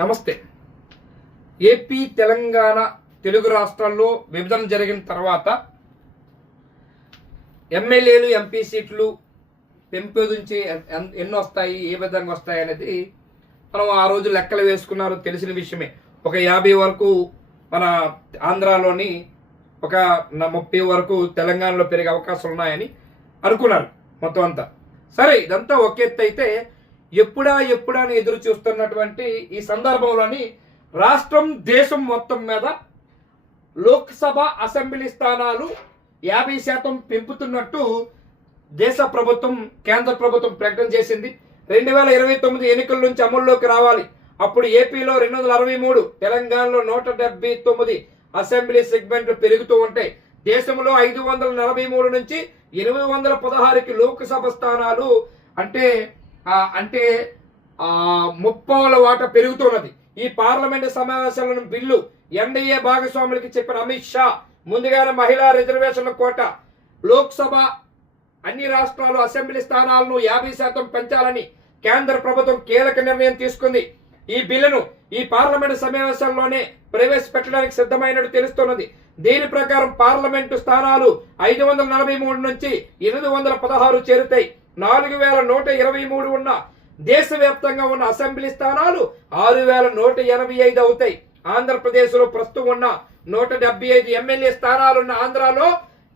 నమస్తే. ఏపీ తెలంగాణ తెలుగు రాష్ట్రాల్లో విభజన జరిగిన తర్వాత ఎమ్మెల్యేలు ఎంపీ సీట్లు పెంపొందించి ఎన్ని వస్తాయి, ఏ విధంగా వస్తాయి అనేది మనం ఆ రోజు లెక్కలు వేసుకున్నారు, తెలిసిన విషయమే. ఒక 50 వరకు మన ఆంధ్రాలోని, ఒక 30 వరకు తెలంగాణలో పెరిగే అవకాశాలు ఉన్నాయని అనుకున్నారు మొత్తం అంతా. సరే, ఇదంతా ఒక ఎత్తు అయితే ఎప్పుడా అని ఎదురు చూస్తున్నటువంటి ఈ సందర్భంలోని రాష్ట్రం దేశం మొత్తం మీద లోక్సభ అసెంబ్లీ స్థానాలు 50% పెంపుతున్నట్టు దేశ ప్రభుత్వం, కేంద్ర ప్రభుత్వం ప్రకటన చేసింది. 2029 ఎన్నికల నుంచి అమల్లోకి రావాలి. అప్పుడు ఏపీలో 263, తెలంగాణలో 179 అసెంబ్లీ సెగ్మెంట్లు పెరుగుతూ ఉంటాయి. దేశంలో 543 నుంచి 816కి లోక్సభ స్థానాలు అంటే 30ల వాటా పెరుగుతున్నది. ఈ పార్లమెంటు సమావేశాలను బిల్లు ఎన్డీఏ భాగస్వాములకి చెప్పిన అమిత్ షా ముందుగానే మహిళా రిజర్వేషన్ల కోట, లోక్సభ అన్ని రాష్ట్రాలు అసెంబ్లీ స్థానాలను 50% పెంచాలని కేంద్ర ప్రభుత్వం కీలక నిర్ణయం తీసుకుంది. ఈ బిల్లును ఈ పార్లమెంటు సమావేశాల్లోనే ప్రవేశపెట్టడానికి సిద్ధమైనట్టు తెలుస్తున్నది. దీని ప్రకారం పార్లమెంటు స్థానాలు 543 నుంచి 816 చేరుతాయి. 4123 ఉన్న దేశవ్యాప్తంగా ఉన్న అసెంబ్లీ స్థానాలు 6185 అవుతాయి. ఆంధ్రప్రదేశ్ లో ప్రస్తుతం ఉన్న 175 ఎమ్మెల్యే స్థానాలున్న ఆంధ్రాలో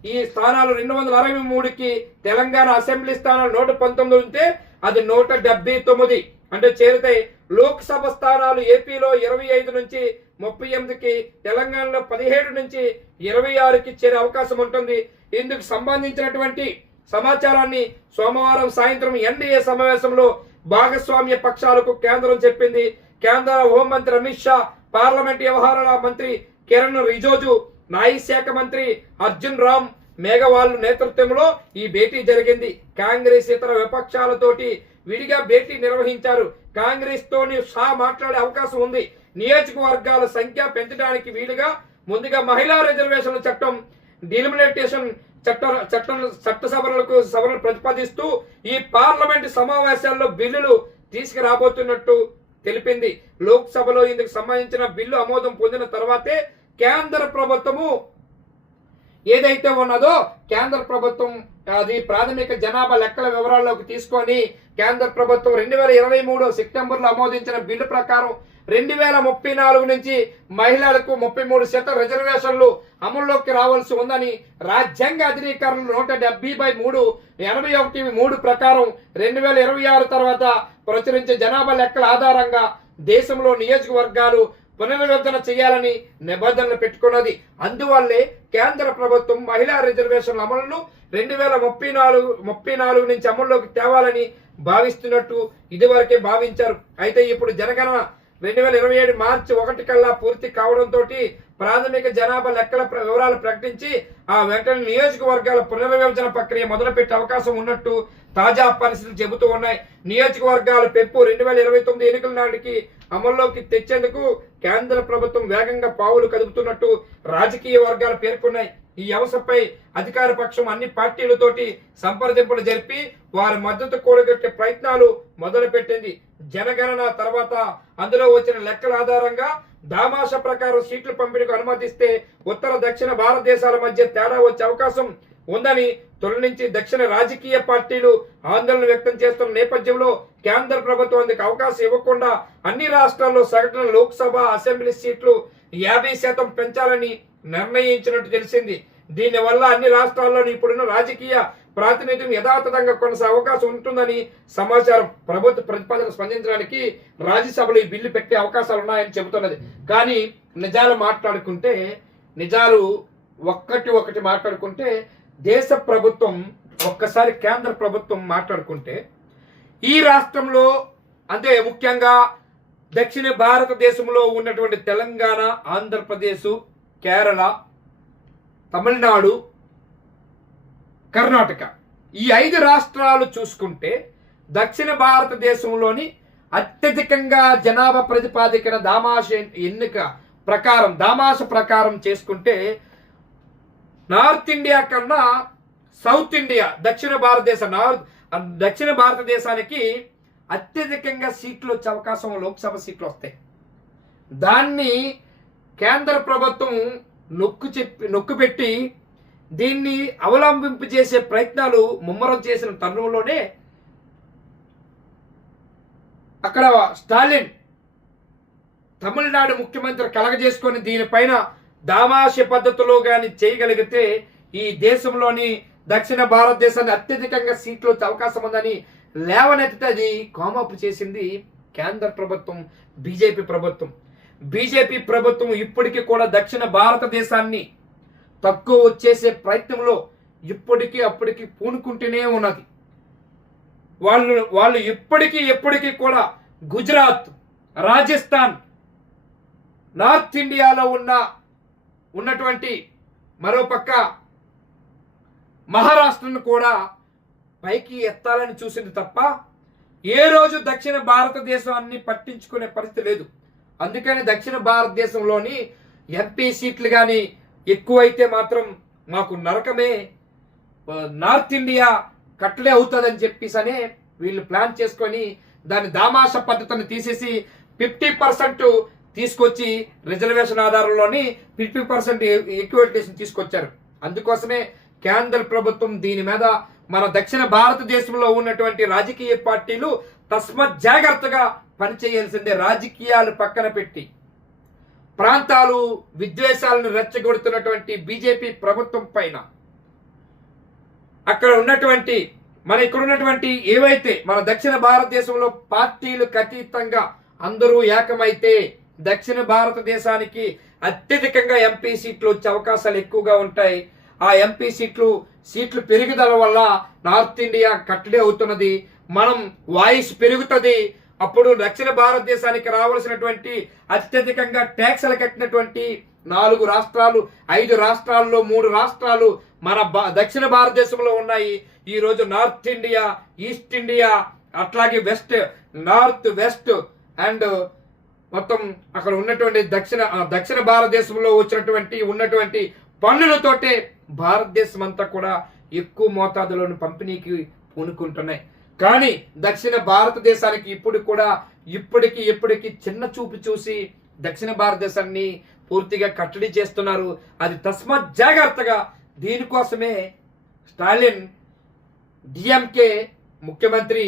ఈ స్థానాలు 263కి, తెలంగాణ అసెంబ్లీ స్థానాలు 119 ఉంటే అది 179 అంటే చేరుతాయి. లోక్సభ స్థానాలు ఏపీలో 25 నుంచి 38కి, తెలంగాణలో 17 నుంచి 26కి చేరే అవకాశం ఉంటుంది. ఇందుకు సంబంధించినటువంటి సమాచారాన్ని సోమవారం సాయంత్రం ఎన్డీఏ సమావేశంలో భాగస్వామ్య పక్షాలకు కేంద్రం చెప్పింది. కేంద్ర హోంమంత్రి అమిత్ షా, పార్లమెంట్ వ్యవహారాల మంత్రి కిరణ్ రిజిజు, న్యాయశాఖ మంత్రి అర్జున్ రామ్ మేఘవాల్ నేతృత్వంలో ఈ భేటీ జరిగింది. కాంగ్రెస్ ఇతర విపక్షాలతోటి విడిగా భేటీ నిర్వహించారు. కాంగ్రెస్ తోని షా మాట్లాడే అవకాశం ఉంది. నియోజకవర్గాల సంఖ్య పెంచడానికి వీలుగా ముందుగా మహిళా రిజర్వేషన్ల చట్టం, డిలిమిటేషన్ చట్టసభలకు సభలను ప్రతిపాదిస్తూ ఈ పార్లమెంటు సమావేశాల్లో బిల్లులు తీసుకురాబోతున్నట్టు తెలిపింది. లోక్సభలో ఇందుకు సంబంధించిన బిల్లు ఆమోదం పొందిన తర్వాతే కేంద్ర ప్రభుత్వము ఏదైతే ఉన్నదో, కేంద్ర ప్రభుత్వం అది ప్రాథమిక జనాభా లెక్కల వివరాల్లోకి తీసుకొని కేంద్ర ప్రభుత్వం 2023 సెప్టెంబర్లో ఆమోదించిన బిల్లు ప్రకారం 2034 నుంచి మహిళలకు 33% రిజర్వేషన్లు అమల్లోకి రావాల్సి ఉందని రాజ్యాంగ అధికారులు 170/3 81(3) ప్రకారం 2026 తర్వాత ప్రచురించే జనాభా లెక్కల ఆధారంగా దేశంలో నియోజకవర్గాలు పునర్విభజన చేయాలని నిబంధనలు పెట్టుకున్నది. అందువల్లే కేంద్ర ప్రభుత్వం మహిళా రిజర్వేషన్ల అమలును 2034 నుంచి అమల్లోకి తేవాలని భావిస్తున్నట్టు ఇదివరకే భావించారు. అయితే ఇప్పుడు జనగణన 2027 మార్చి 1 కల్లా పూర్తి కావడంతో ప్రాథమిక జనాభా లెక్కల వివరాలు ప్రకటించి ఆ వెంటనే నియోజకవర్గాల పునర్విభజన ప్రక్రియ మొదలుపెట్టే అవకాశం ఉన్నట్టు తాజా పరిస్థితులు చెబుతూ ఉన్నాయి. నియోజకవర్గాల పెంపు 2029 ఎన్నికల నాటికి అమల్లోకి తెచ్చేందుకు కేంద్ర ప్రభుత్వం వేగంగా పావులు కదుపుతున్నట్టు రాజకీయ వర్గాలు పేర్కొన్నాయి. ఈ అంశంపై అధికార పక్షం అన్ని పార్టీలతోటి సంప్రదింపులు జరిపి వారి మద్దతు కూడగట్టే ప్రయత్నాలు మొదలుపెట్టింది. జనగణన తర్వాత అందులో వచ్చిన లెక్కల ఆధారంగా దామాష ప్రకారం సీట్ల పంపిణీకి అనుమతిస్తే ఉత్తర దక్షిణ భారతదేశాల మధ్య తేడా వచ్చే అవకాశం ఉందని తొలి నుంచి దక్షిణ రాజకీయ పార్టీలు ఆందోళన వ్యక్తం చేస్తున్న నేపథ్యంలో కేంద్ర ప్రభుత్వం అందుకు అవకాశం ఇవ్వకుండా అన్ని రాష్ట్రాల్లో సగటున లోక్సభ అసెంబ్లీ సీట్లు 50% పెంచాలని నిర్ణయించినట్టు తెలిసింది. దీనివల్ల అన్ని రాష్ట్రాల్లోని ఇప్పుడున్న రాజకీయ ప్రాతినిధ్యం యథాతథంగా కొనసాగే అవకాశం ఉంటుందని సమాచారం. ప్రభుత్వ ప్రతిపాదన స్పందించడానికి రాజ్యసభలో ఈ బిల్లు పెట్టే అవకాశాలు ఉన్నాయని చెబుతున్నది. కానీ నిజాలు ఒక్కటి మాట్లాడుకుంటే దేశ ప్రభుత్వం, ఒక్కసారి కేంద్ర ప్రభుత్వం మాట్లాడుకుంటే ఈ రాష్ట్రంలో, అంటే ముఖ్యంగా దక్షిణ భారతదేశంలో ఉన్నటువంటి తెలంగాణ, ఆంధ్రప్రదేశ్, కేరళ, తమిళనాడు, కర్ణాటక ఈ 5 రాష్ట్రాలు చూసుకుంటే దక్షిణ భారతదేశంలోని అత్యధికంగా జనాభా ప్రతిపాదికన దామాష ప్రకారం చేసుకుంటే నార్త్ ఇండియా కన్నా సౌత్ ఇండియా, దక్షిణ భారతదేశానికి అత్యధికంగా సీట్లు వచ్చే అవకాశం, లోక్సభ సీట్లు వస్తాయి. దాన్ని కేంద్ర ప్రభుత్వం నొక్కిపెట్టి దీన్ని అవలంబింపు చేసే ప్రయత్నాలు ముమ్మరం చేసిన తరుణంలోనే అక్కడ స్టాలిన్ తమిళనాడు ముఖ్యమంత్రి కలగజేసుకొని దీనిపైన దామాష పద్ధతిలో కానీ చేయగలిగితే ఈ దేశంలోని దక్షిణ భారతదేశాన్ని అత్యధికంగా సీట్లు వచ్చే అవకాశం ఉందని లేవనెత్తితే అది కోమపు చేసింది కేంద్ర ప్రభుత్వం, బీజేపీ ప్రభుత్వం. బీజేపీ ప్రభుత్వం ఇప్పటికీ కూడా దక్షిణ భారతదేశాన్ని తక్కువ వచ్చేసే ప్రయత్నంలో అప్పటికి పూనుకుంటూనే ఉన్నది. వాళ్ళు ఎప్పటికీ కూడా గుజరాత్, రాజస్థాన్, నార్త్ ఇండియాలో ఉన్నటువంటి మరోపక్క మహారాష్ట్రను కూడా పైకి ఎత్తాలని చూసింది తప్ప ఏ రోజు దక్షిణ భారతదేశాన్ని పట్టించుకునే పరిస్థితి లేదు. అందుకని దక్షిణ భారతదేశంలోని ఎంపీ సీట్లు కానీ ఎక్కువైతే మాత్రం మాకు నరకమే, నార్త్ ఇండియా కట్టలే అవుతుందని చెప్పేసనే వీళ్ళు ప్లాన్ చేసుకొని దాని దామాష పద్ధతిని తీసేసి 50% తీసుకొచ్చి రిజర్వేషన్ ఆధారంలోని 50% ఈక్విటేషన్ తీసుకొచ్చారు. అందుకోసమే కేంద్ర ప్రభుత్వం దీని మీద మన దక్షిణ భారతదేశంలో ఉన్నటువంటి రాజకీయ పార్టీలు తస్మత్ జాగ్రత్తగా పనిచేయాల్సిందే. రాజకీయాలు పక్కన పెట్టి ప్రాంతాలు విద్వేషాలను రెచ్చగొడుతున్నటువంటి బీజేపీ ప్రభుత్వం పైన ఇక్కడ ఉన్నటువంటి ఏవైతే మన దక్షిణ భారతదేశంలో పార్టీలకు అతీతంగా అందరూ ఏకమైతే దక్షిణ భారతదేశానికి అత్యధికంగా ఎంపీ సీట్లు వచ్చే అవకాశాలు ఎక్కువగా ఉంటాయి. ఆ ఎంపీ సీట్లు పెరుగుదల వల్ల నార్త్ ఇండియా కట్టడి అవుతున్నది, మనం వాయిస్ పెరుగుతుంది. అప్పుడు దక్షిణ భారతదేశానికి రావాల్సినటువంటి అత్యధికంగా ట్యాక్స్లు కట్టినటువంటి 4 రాష్ట్రాలు, 5 రాష్ట్రాల్లో 3 రాష్ట్రాలు మన దక్షిణ భారతదేశంలో ఉన్నాయి. ఈ రోజు నార్త్ ఇండియా, ఈస్ట్ ఇండియా, అట్లాగే నార్త్ వెస్ట్ అండ్ మొత్తం అక్కడ ఉన్నటువంటి దక్షిణ భారతదేశంలో ఉన్నటువంటి పన్నులతోటే భారతదేశం అంతా కూడా ఎక్కువ మోతాదులోని పంపిణీకి పూనుకుంటున్నాయి. కానీ దక్షిణ భారతదేశానికి ఇప్పటికీ చిన్న చూపు చూసి దక్షిణ భారతదేశాన్ని పూర్తిగా కట్టడి చేస్తున్నారు. అది తస్మాత్ జాగ్రత్తగా. దీనికోసమే స్టాలిన్ డిఎంకే ముఖ్యమంత్రి,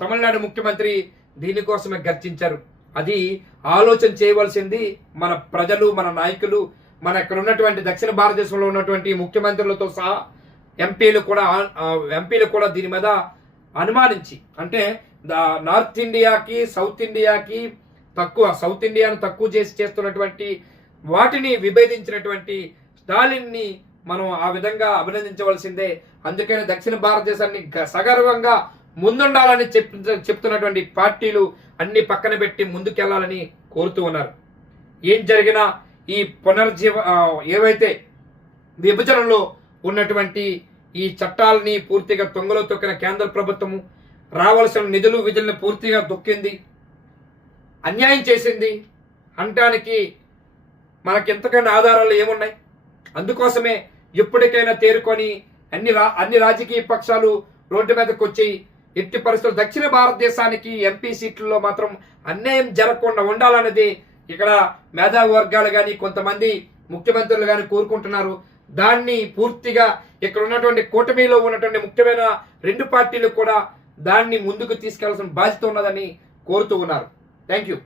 తమిళనాడు ముఖ్యమంత్రి దీనికోసమే గర్జించారు. అది ఆలోచన చేయవలసింది మన ప్రజలు, మన నాయకులు, మన ఇక్కడ ఉన్నటువంటి దక్షిణ భారతదేశంలో ఉన్నటువంటి ముఖ్యమంత్రులతో సహా ఎంపీలు కూడా దీని మీద అనుమానించి, అంటే నార్త్ ఇండియాకి సౌత్ ఇండియాను తక్కువ చేస్తున్నటువంటి వాటిని విభేదించినటువంటి స్టాలిన్ని మనం ఆ విధంగా అభినందించవలసిందే. అందుకని దక్షిణ భారతదేశాన్ని సగర్వంగా ముందుండాలని చెప్తున్నటువంటి పార్టీలు అన్ని పక్కన పెట్టి ముందుకెళ్లాలని కోరుతూ ఉన్నారు. ఏం జరిగినా ఈ ఏవైతే విభజనలో ఉన్నటువంటి ఈ చట్టాలని పూర్తిగా తొంగలో తొక్కిన కేంద్ర ప్రభుత్వము రావాల్సిన నిధులు విధులను పూర్తిగా దొక్కింది, అన్యాయం చేసింది అనటానికి మనకి ఎంతకైనా ఆధారాలు ఏమున్నాయి? అందుకోసమే ఎప్పటికైనా తేరుకొని అన్ని రాజకీయ పక్షాలు రోడ్డు మీదకి వచ్చి ఎట్టి పరిస్థితులు దక్షిణ భారతదేశానికి ఎంపీ సీట్లలో మాత్రం అన్యాయం జరగకుండా ఉండాలన్నది ఇక్కడ మేధావి వర్గాలు కానీ కొంతమంది ముఖ్యమంత్రులు కానీ కోరుకుంటున్నారు. దాన్ని పూర్తిగా ఇక్కడ ఉన్నటువంటి కూటమిలో ఉన్నటువంటి ముఖ్యమైన 2 పార్టీలు కూడా దాన్ని ముందుకు తీసుకెళ్లాల్సిన బాధ్యత ఉన్నదని కోరుతూ ఉన్నారు. Thank you.